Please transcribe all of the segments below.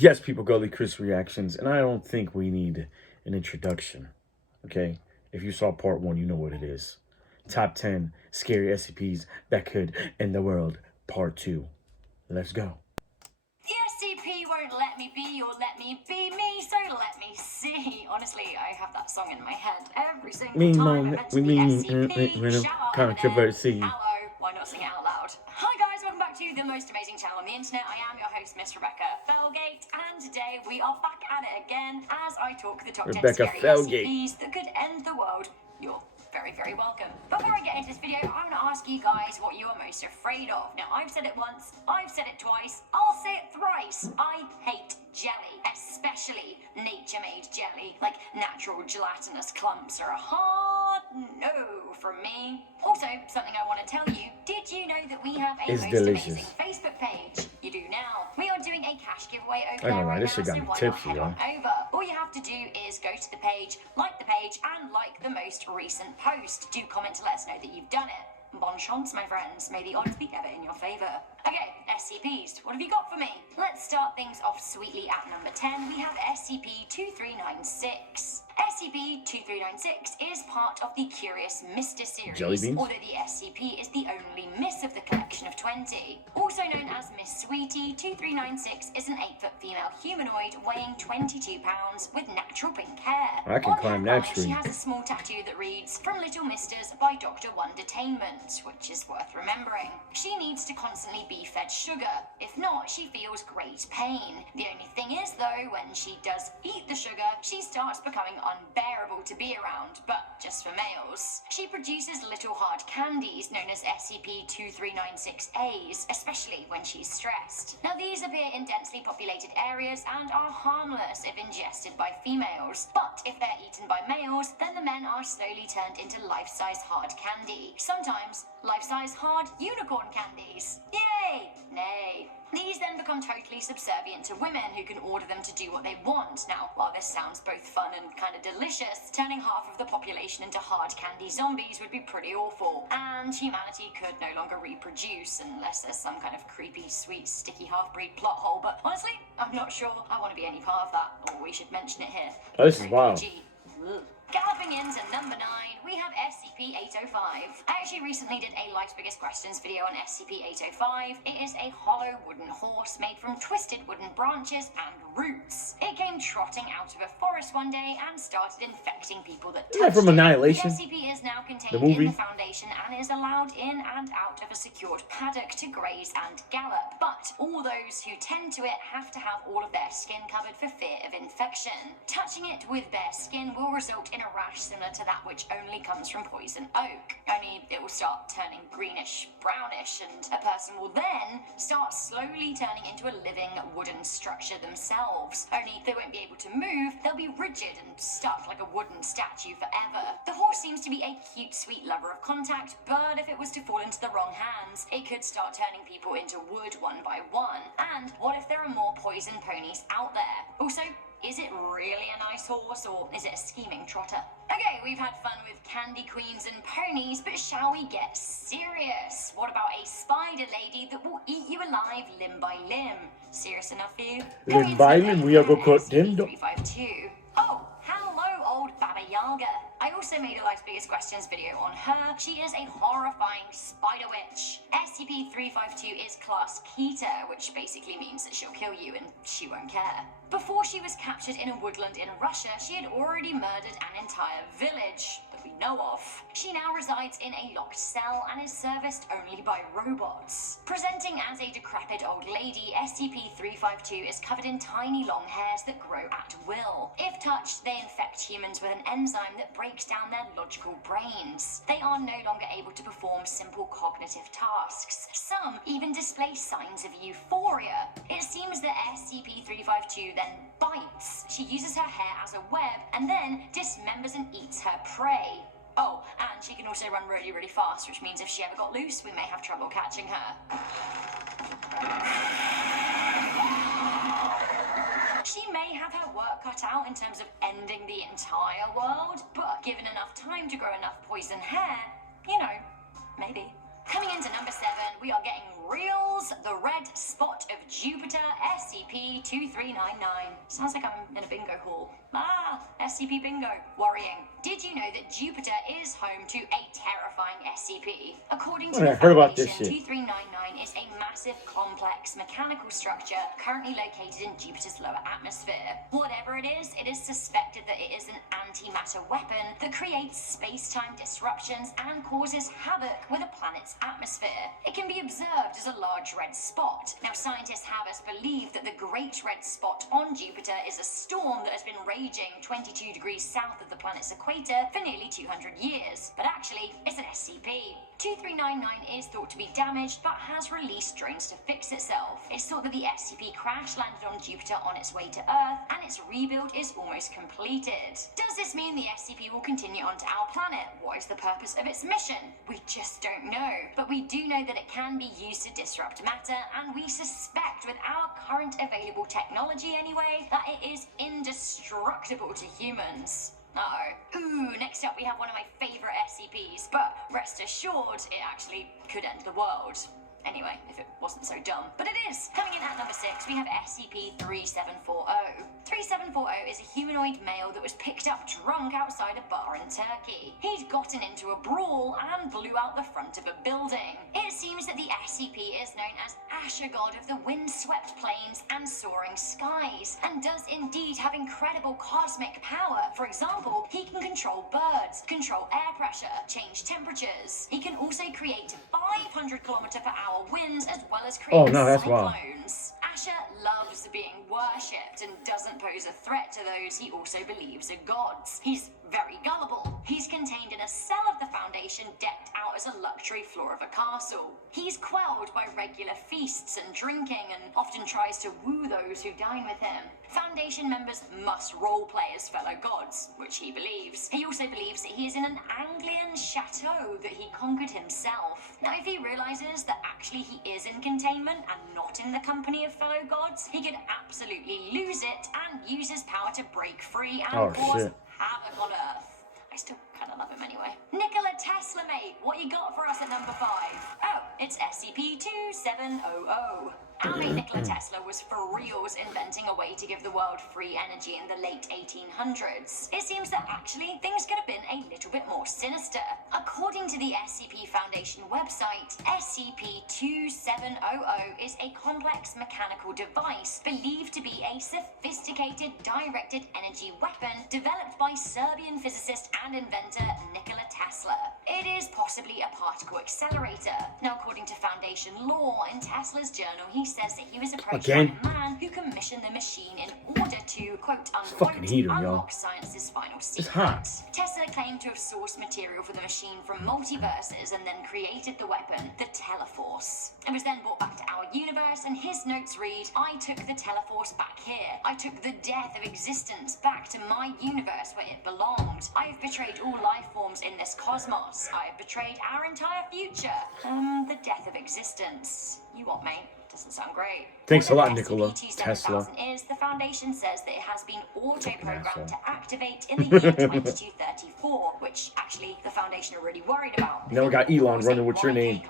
Yes, people, Gully Chris reactions, and I don't think we need an introduction. Okay? If you saw part one, you know what it is. Top 10 scary SCPs that could end the world, part 2. Let's go. The SCP won't let me be or let me be me, so let me see. Honestly, I have that song in my head every single time I mention the SCP. Shout out controversy. Hello, why not sing it out loud? Hi guys, welcome back to the most amazing channel on the internet. I am your host, Miss Rebecca Felgate, and today we are back at it again as I talk the top 10 scary SCPs that could end the world. You're very, very welcome. Before I get into this video, I want to ask you guys what you are most afraid of. Now, I've said it once, I've said it twice, I'll say it thrice. I hate jelly, especially nature-made jelly. Like, natural gelatinous clumps are a hard no from me. Also, something I want to tell you, did you know that we have a most amazing Facebook page? You do now. We are doing a cash giveaway over there right now, so why not head on over? All you have to do is go to the page, and like the most recent post. Do comment to let us know that you've done it. Bon chance, my friends. May the odds be ever in your favour. Okay, SCPs, what have you got for me? Let's start things off sweetly at number 10. We have SCP-2396. SCP-2396 is part of the Curious Mister series, although the SCP is the only miss of the collection of 20. Also known as Miss Sweetie, 2396 is an 8-foot female humanoid weighing 22 pounds with natural pink hair. I can climb that tree. She has a small tattoo that reads, "From Little Misters by Dr. Wondertainment," which is worth remembering. She needs to constantly be fed sugar. If not, she feels great pain. The only thing is, though, when she does eat the sugar, she starts becoming unbearable to be around, but just for males. She produces little hard candies known as SCP-2396As, especially when she's stressed. Now, these appear in densely populated areas and are harmless if ingested by females, but if they're eaten by males, then the men are slowly turned into life-size hard candy. Sometimes life-size hard unicorn candies. Yay! Nay. These then become totally subservient to women who can order them to do what they want. Now, while this sounds both fun and kind of delicious, turning half of the population into hard candy zombies would be pretty awful, and humanity could no longer reproduce unless there's some kind of creepy, sweet, sticky half-breed plot hole, but honestly, I'm not sure I want to be any part of that, or we should mention it here. Oh, this is wild. Galloping into number 9, we have SCP-805. I actually recently did a Life's Biggest Questions video on SCP-805. It is a hollow wooden horse made from twisted wooden branches and roots. It came trotting out of a forest one day and started infecting people that touched it. From Annihilation? The SCP is now contained in the Foundation and is allowed in and out of a secured paddock to graze and gallop. But all those who tend to it have to have all of their skin covered for fear of infection. Touching it with bare skin will result in a rash similar to that which only comes from poison oak. Only it will start turning greenish, brownish, and a person will then start slowly turning into a living wooden structure themselves. Only they won't be able to move, they'll be rigid and stuck like a wooden statue forever. The horse seems to be a cute, sweet lover of contact, but if it was to fall into the wrong hands, it could start turning people into wood one by one. And what if there are more poison ponies out there? Also, is it really a nice horse, or is it a scheming trotter? Okay, we've had fun with candy queens and ponies, but shall we get serious? What about a spider lady that will eat you alive limb by limb? Serious enough for you? Limb by limb, we are gonna cut them down. Oh, hello, old Baba Yaga. I also made a Life's Biggest Questions video on her. She is a horrifying spider witch. SCP-352 is class Keter, which basically means that she'll kill you and she won't care. Before she was captured in a woodland in Russia, she had already murdered an entire village that we know of. She now resides in a locked cell and is serviced only by robots. Presenting as a decrepit old lady, SCP-352 is covered in tiny long hairs that grow at will. If touched, they infect humans with an enzyme that breaks down their logical brains. They are no longer able to perform simple cognitive tasks. Some even display signs of euphoria. It seems that SCP-352 then bites. She uses her hair as a web and then dismembers and eats her prey. Oh, and she can also run really, really fast, which means if she ever got loose, we may have trouble catching her. She may have her work cut out in terms of ending the entire world, but given enough time to grow enough poison hair, you know, maybe. Coming into number 7, we are getting reals, the red spot of Jupiter, SCP-2399. Sounds like I'm in a bingo hall. SCP bingo. Worrying. Did you know that Jupiter is home to a terrifying SCP? According to the heard about this Foundation, shit. 2399 is a massive, complex mechanical structure currently located in Jupiter's lower atmosphere. Whatever it is suspected that it is an antimatter weapon that creates space-time disruptions and causes havoc with a planet's atmosphere. It can be observed as a large red spot. Now, scientists have us believe that the Great Red Spot on Jupiter is a storm that has been raging 22 degrees south of the planet's equator for nearly 200 years. But actually, it's an SCP. 2399 is thought to be damaged, but has released drones to fix itself. It's thought that the SCP crash landed on Jupiter on its way to Earth, and its rebuild is almost completed. Does this mean the SCP will continue onto our planet? What is the purpose of its mission? We just don't know. But we do know that it can be used to disrupt matter, and we suspect, with our current available technology anyway, that it is indestructible to humans. Ooh, next up we have one of my favourite SCPs, but rest assured, it actually could end the world. Anyway, if it wasn't so dumb. But it is! Coming in at number 6, we have SCP-3740. 3740 is a humanoid male that was picked up drunk outside a bar in Turkey. He'd gotten into a brawl and blew out the front of a building. It seems that the SCP is known as Asher God of the windswept plains and soaring skies, and does indeed have incredible cosmic power. For example, he can control birds, control air pressure, change temperatures. He can also create 500 km/h winds, as well as create that's wild. cyclones. Asher loves being worshipped and doesn't pose a threat to those he also believes are gods. He's very gullible. He's contained in a cell of the Foundation decked out as a luxury floor of a castle. He's quelled by regular feasts and drinking, and often tries to woo those who dine with him. Foundation members must roleplay as fellow gods, which he believes. He also believes that he is in an Anglian chateau that he conquered himself. Now, if he realizes that actually he is in containment and not in the company of fellow gods, he could absolutely lose it and use his power to break free and cause havoc on Earth. I still kind of love him anyway. Nikola Tesla, mate, what you got for us at number 5? Oh, it's SCP-2700. Our mate Nikola Tesla was for reals inventing a way to give the world free energy in the late 1800s. It seems that actually things could have been a little bit more sinister. According to the SCP Foundation website, SCP-2700 is a complex mechanical device believed to be a sophisticated directed energy weapon developed by Serbian physicist and inventor Nikola Tesla. It is possibly a particle accelerator. Now, according to Foundation lore, in Tesla's journal, he says that he was approached by a man who commissioned the machine in order to, quote unquote, unlock science's final secret. Tesla claimed to have sourced material for the machine from multiverses and then created the weapon, the Teleforce. It was then brought back to our universe, and his notes read, "I took the Teleforce back here. I took the death of existence back to my universe where it belonged. I have betrayed all life forms in this cosmos. I have betrayed our entire future. The death of existence. You what, mate? Doesn't sound great." Thanks a lot, Nikola Tesla. The Foundation says that it has been auto-programmed to activate in the year 2234, which actually the Foundation are really worried about. Now we got Elon running with your name,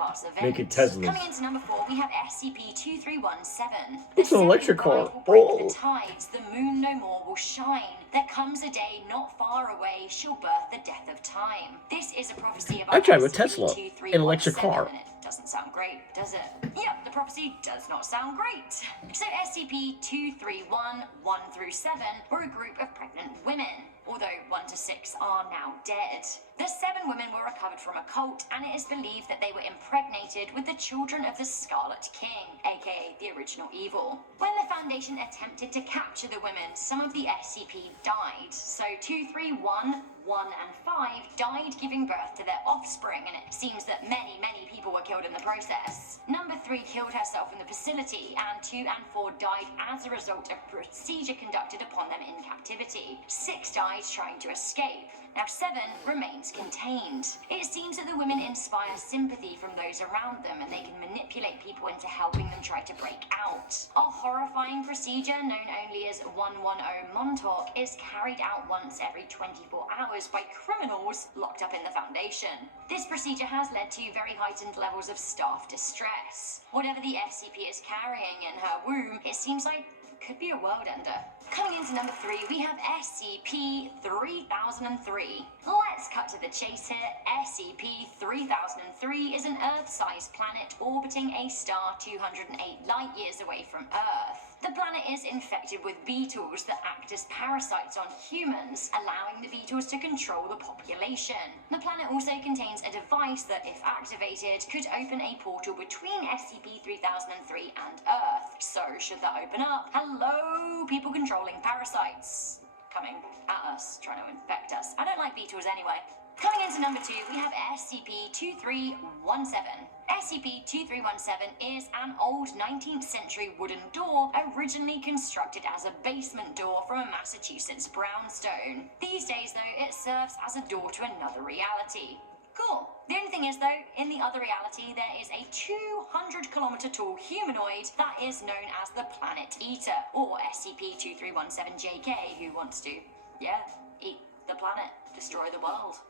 making Teslas. Coming into number 4, we have SCP-2317. It's an electric car. The tides, the moon no more will shine. There comes a day not far away, she'll birth the death of time. This is a prophecy about I drive a Tesla, an electric car. Doesn't sound great, does it? Yep, the prophecy does not sound great. So SCP-231, 1 through 7 were a group of pregnant women, although 1 to 6 are now dead. The 7 women were recovered from a cult, and it is believed that they were impregnated with the children of the Scarlet King, aka the original evil. When the Foundation attempted to capture the women, some of the SCP died, so 231, 1 and 5 died giving birth to their offspring, and it seems that many people were killed in the process. Number 3 killed herself in the facility, and 2 and 4 died as a result of procedure conducted upon them in captivity. 6 died trying to escape. Now 7 remains contained. It seems that the women inspire sympathy from those around them, and they can manipulate people into helping them try to break out. A horrifying procedure known only as 110 Montauk is carried out once every 24 hours hours by criminals locked up in the Foundation. This procedure has led to very heightened levels of staff distress. Whatever the SCP is carrying in her womb, it seems like it could be a world ender. Coming into number 3, we have SCP-3003. Let's cut to the chase here. SCP-3003 is an Earth-sized planet orbiting a star 208 light-years away from Earth. The planet is infected with beetles that act as parasites on humans, allowing the beetles to control the population. The planet also contains a device that, if activated, could open a portal between SCP-3003 and Earth. So, should that open up, hello, people controlling parasites coming at us, trying to infect us. I don't like beetles anyway. Coming into number 2, we have SCP-2317. SCP-2317 is an old 19th century wooden door originally constructed as a basement door from a Massachusetts brownstone. These days, though, it serves as a door to another reality. Cool. The only thing is, though, in the other reality, there is a 200-kilometer tall humanoid that is known as the Planet Eater, or SCP-2317-JK, who wants to, eat the planet, destroy the world.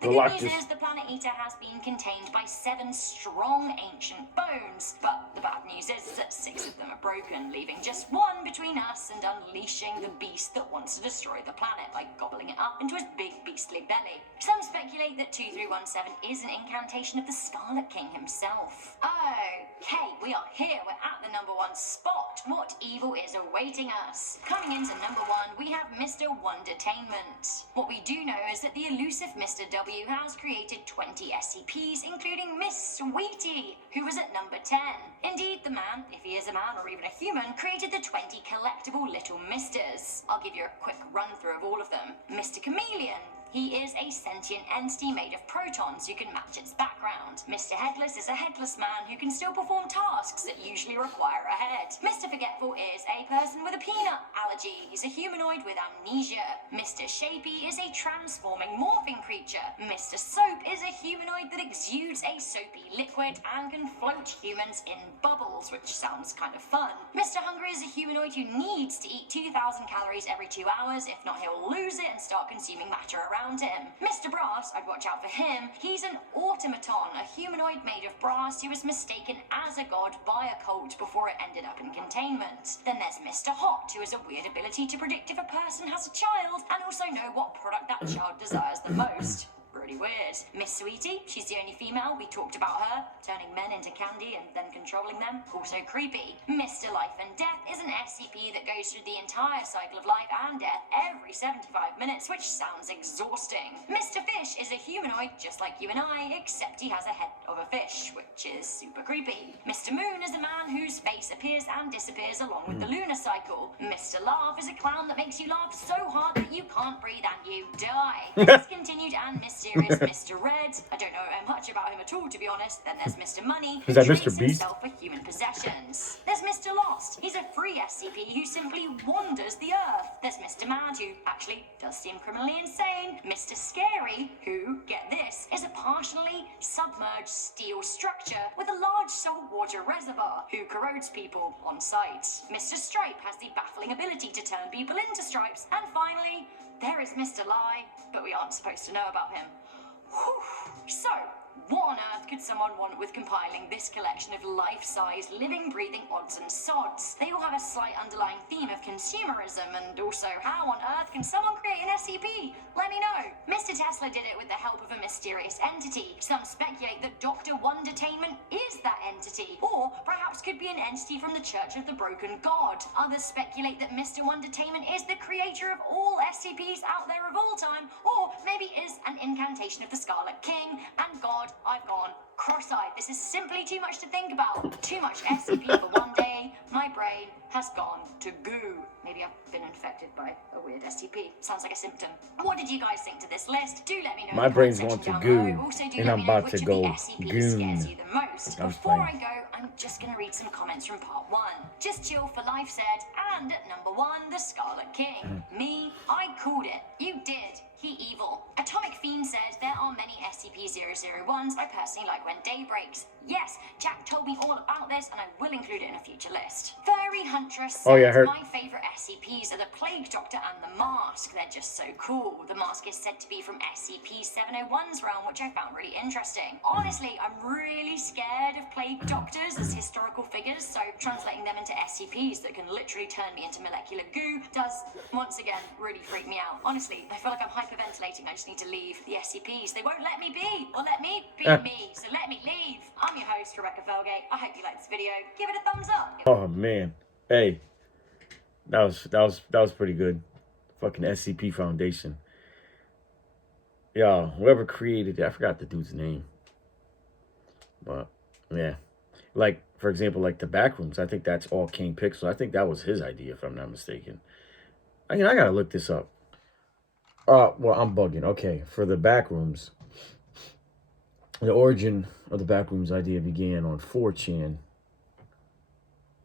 The good news is the Planet Eater has been contained by 7 strong ancient bones, but the bad news is that 6 of them are broken, leaving just 1 between us and unleashing the beast that wants to destroy the planet by gobbling it up into his big beastly belly. Some speculate that 2317 is an incantation of the Scarlet King himself. Okay, we are here, we're at the number 1 spot. What evil is awaiting us? Coming into number 1, we have Mr. Wondertainment. What we do know is that the elusive Mr. W has created 20 SCPs, including Miss Sweetie, who was at number 10. Indeed, the man, if he is a man or even a human, created the 20 collectible Little Misters. I'll give you a quick run-through of all of them. Mr. Chameleon. He is a sentient entity made of protons who can match its background. Mr. Headless is a headless man who can still perform tasks that usually require a head. Mr. Forgetful is a person with a peanut allergy. He's a humanoid with amnesia. Mr. Shapey is a transforming morphing creature. Mr. Soap is a humanoid that exudes a soapy liquid and can float humans in bubbles, which sounds kind of fun. Mr. Hungry is a humanoid who needs to eat 2,000 calories every 2 hours, if not he'll lose it and start consuming matter around him. Mr. Brass, I'd watch out for him. He's an automaton, a humanoid made of brass who was mistaken as a god by a cult before it ended up in containment. Then there's Mr. Hot, who has a weird ability to predict if a person has a child and also know what product that child desires the most. Really weird. Miss Sweetie, she's the only female. We talked about her, turning men into candy and then controlling them. Also creepy. Mr. Life and Death is an SCP that goes through the entire cycle of life and death every 75 minutes, which sounds exhausting. Mr. Fish is a humanoid just like you and I, except he has a head of a fish, which is super creepy. Mr. Moon is a man whose face appears and disappears along with the lunar cycle. Mr. Laugh is a clown that makes you laugh so hard that you can't breathe and you die. Discontinued and mysterious Mr. Red. I don't know much about him at all, to be honest. Then there's Mr. Money, who Is that trades Mr. Beast? himself for human possessions. There's Mr. Lost. He's a free SCP who simply wanders the Earth. There's Mr. Mad, who actually does seem criminally insane. Mr. Scary, who, get this, is a partially submerged steel structure with a large saltwater reservoir, who corrodes people on sight. Mr. Stripe has the baffling ability to turn people into stripes. And finally, there is Mr. Lie, but we aren't supposed to know about him. Whew. So, what on earth could someone want with compiling this collection of life-size, living, breathing odds and sods? They all have a slight underlying theme of consumerism, and also how on earth can someone create an SCP? Let me know. Mr. Tesla did it with the help of a mysterious entity. Some speculate that Dr. Wondertainment is that entity, or perhaps could be an entity from the Church of the Broken God. Others speculate that Mr. Wondertainment is the creator of all SCPs out there of all time, or maybe is an incantation of the Scarlet King, and God, I've gone cross-eyed. This is simply too much to think about. Too much SCP for one day. My brain has gone to goo. Maybe I've been infected by a weird SCP. Sounds like a symptom. What did you guys think to this list? Do let me know. My brain's going to goo, and I'm about to go goon. goon. You the most. Before I go, I'm just going to read some comments from part 1. Just Chill for Life said, and at number 1, the Scarlet King. Me, I called it. You did. He evil. Atomic Fiend said there are many SCP-001s I personally like when day breaks. Yes, Jack told me all about this and I will include it in a future list. Furry Huntress said, Oh yeah, I heard. my favourite SCPs are the Plague Doctor and the Mask. They're just so cool. The Mask is said to be from SCP-701's realm, which I found really interesting. Honestly, I'm really scared of Plague Doctors as historical figures, so translating them into SCPs that can literally turn me into molecular goo does, once again, really freak me out. Honestly, I feel like I'm hyperventilating. I just need to leave the SCPs. They won't let me be, or let me be me, so let me leave. I'm your host, Rebecca Felgate. I hope you liked this video. Give it a thumbs up. Oh man, hey, that was pretty good. Fucking SCP Foundation. Yeah, whoever created it, I forgot the dude's name. But yeah, like for example, like the Backrooms. I think that's all King Pixel. I think that was his idea, if I'm not mistaken. I mean, I gotta look this up. Well, I'm bugging. Okay, for the Backrooms, the origin of the Backrooms idea began on 4chan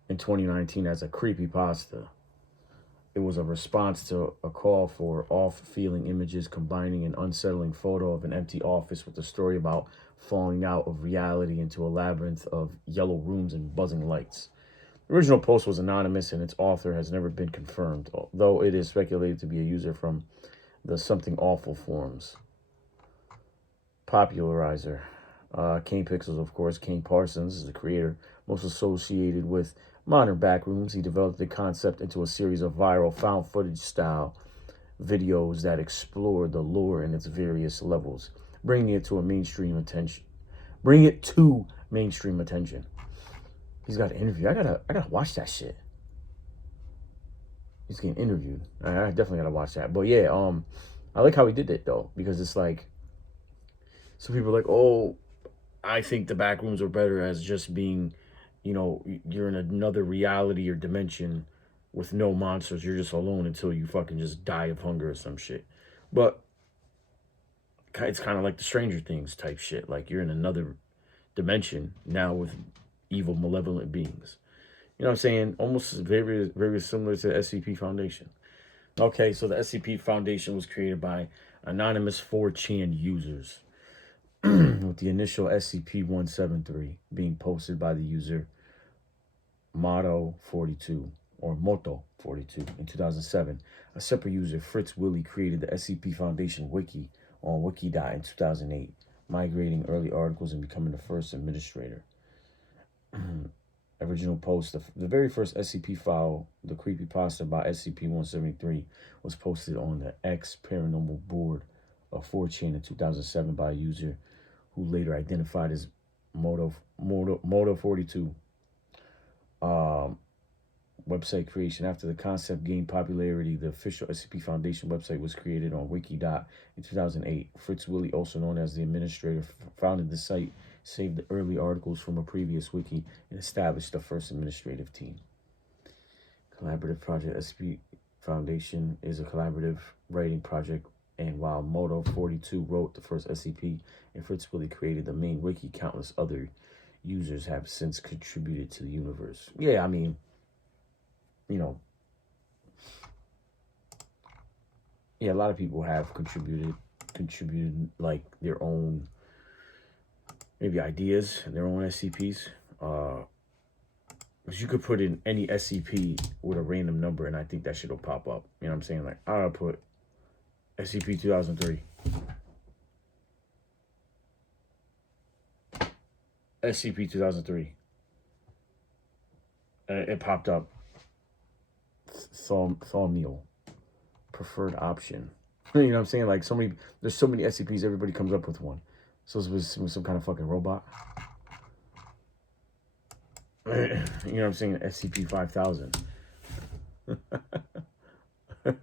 in 2019 as a creepypasta. It was a response to a call for off-feeling images combining an unsettling photo of an empty office with a story about falling out of reality into a labyrinth of yellow rooms and buzzing lights. The original post was anonymous and its author has never been confirmed, though it is speculated to be a user from the Something Awful forums. Popularizer. Kane Pixels, of course. Kane Parsons is the creator, most associated with modern Backrooms. He developed the concept into a series of viral found footage style videos that explore the lore in its various levels, bringing it to mainstream attention. He's got an interview. I gotta watch that shit. He's getting interviewed. I definitely gotta watch that. But yeah, I like how he did it though, because it's like some people are like, oh, I think the Backrooms are better as just being, you know, you're in another reality or dimension with no monsters. You're just alone until you fucking just die of hunger or some shit. But it's kind of like the Stranger Things type shit. Like you're in another dimension now with evil, malevolent beings. You know what I'm saying? Almost very, very similar to the SCP Foundation. Okay, so the SCP Foundation was created by anonymous 4chan users with the initial SCP-173 being posted by the user Moto42 or Moto42 in 2007. A separate user, Fritz Willie, created the SCP Foundation wiki on Wikidot in 2008, migrating early articles and becoming the first administrator. Original post, the very first SCP file, the creepypasta about SCP-173, was posted on the X Paranormal board of 4chan in 2007 by a user who later identified as Moto42. Website creation. After the concept gained popularity, the official SCP Foundation website was created on Wikidot in 2008. Fritz Willie, also known as the administrator, founded the site, saved the early articles from a previous wiki, and established the first administrative team. Collaborative project. SCP Foundation is a collaborative writing project, and while Moto42 wrote the first SCP and Fritz Willie created the main wiki, countless other users have since contributed to the universe. Yeah, I mean, you know, yeah, a lot of people have contributed like their own maybe ideas and their own SCPs. But you could put in any SCP with a random number, and I think that shit will pop up. You know what I'm saying? Like, I'll put SCP 2003. SCP 2003. It popped up. Thawmeal. Preferred option. You know what I'm saying? Like, there's so many SCPs, everybody comes up with one. So it was some kind of fucking robot. You know what I'm saying? SCP 5000.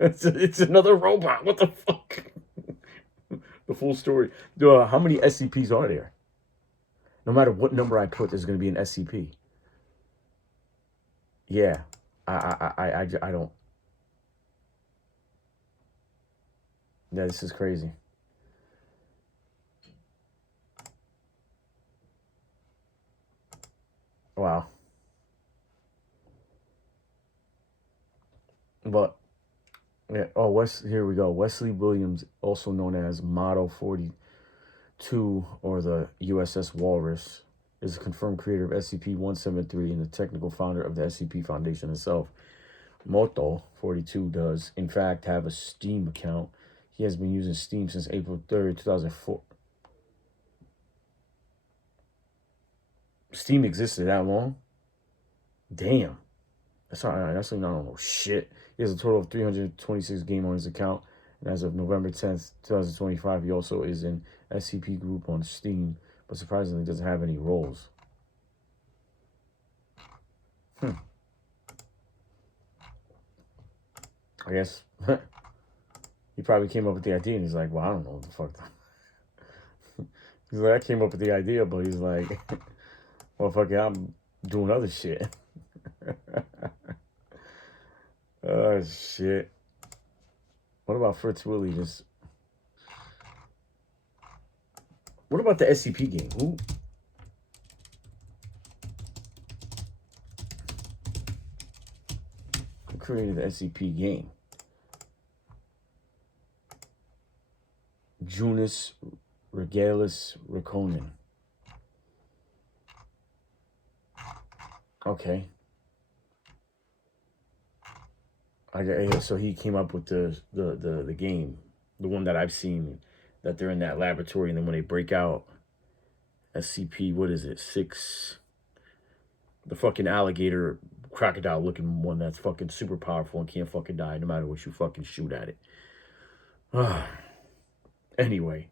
It's another robot. What the fuck? The full story. Dude, how many SCPs are there? No matter what number I put, there's going to be an SCP. Yeah. I don't. Yeah, this is crazy. Wow. But Yeah. Oh, here we go. Wesley Williams, also known as Model 42 or the USS Walrus, is a confirmed creator of SCP-173 and the technical founder of the SCP Foundation itself. Moto 42 does, in fact, have a Steam account. He has been using Steam since April 3rd, 2004. Steam existed that long? Damn. That's not no shit. He has a total of 326 games on his account. And as of November 10th, 2025, he also is in SCP group on Steam, but surprisingly doesn't have any roles. I guess he probably came up with the idea and he's like, well, I don't know what the fuck. He's like, I came up with the idea, but he's like, well, fuck it, I'm doing other shit. Oh, shit. What about Fritz Willie? What about the SCP game? Who created the SCP game? Jonas Regalis Rakonen. Okay. So he came up with the game, the one that I've seen, that they're in that laboratory, and then when they break out, SCP, what is it, 6, the fucking alligator crocodile looking one that's fucking super powerful and can't fucking die no matter what you fucking shoot at it. Anyway,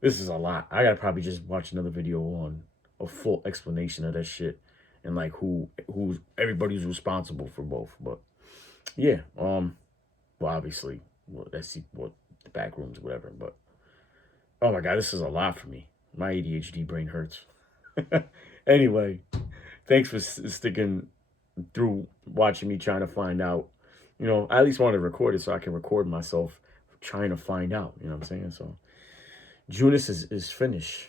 this is a lot. I gotta probably just watch another video on a full explanation of that shit and like who's everybody's responsible for both. But yeah, well, obviously, well, that's what the back rooms, whatever. But oh my god, this is a lot for me. My ADHD brain hurts. Anyway, thanks for sticking through watching me trying to find out. You know, I at least want to record it so I can record myself trying to find out. You know what I'm saying? So, Jonas is Finnish.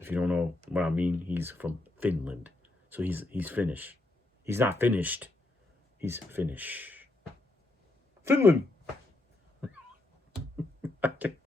If you don't know what I mean, he's from Finland. So he's Finnish. He's not finished. He's Finnish. Finland.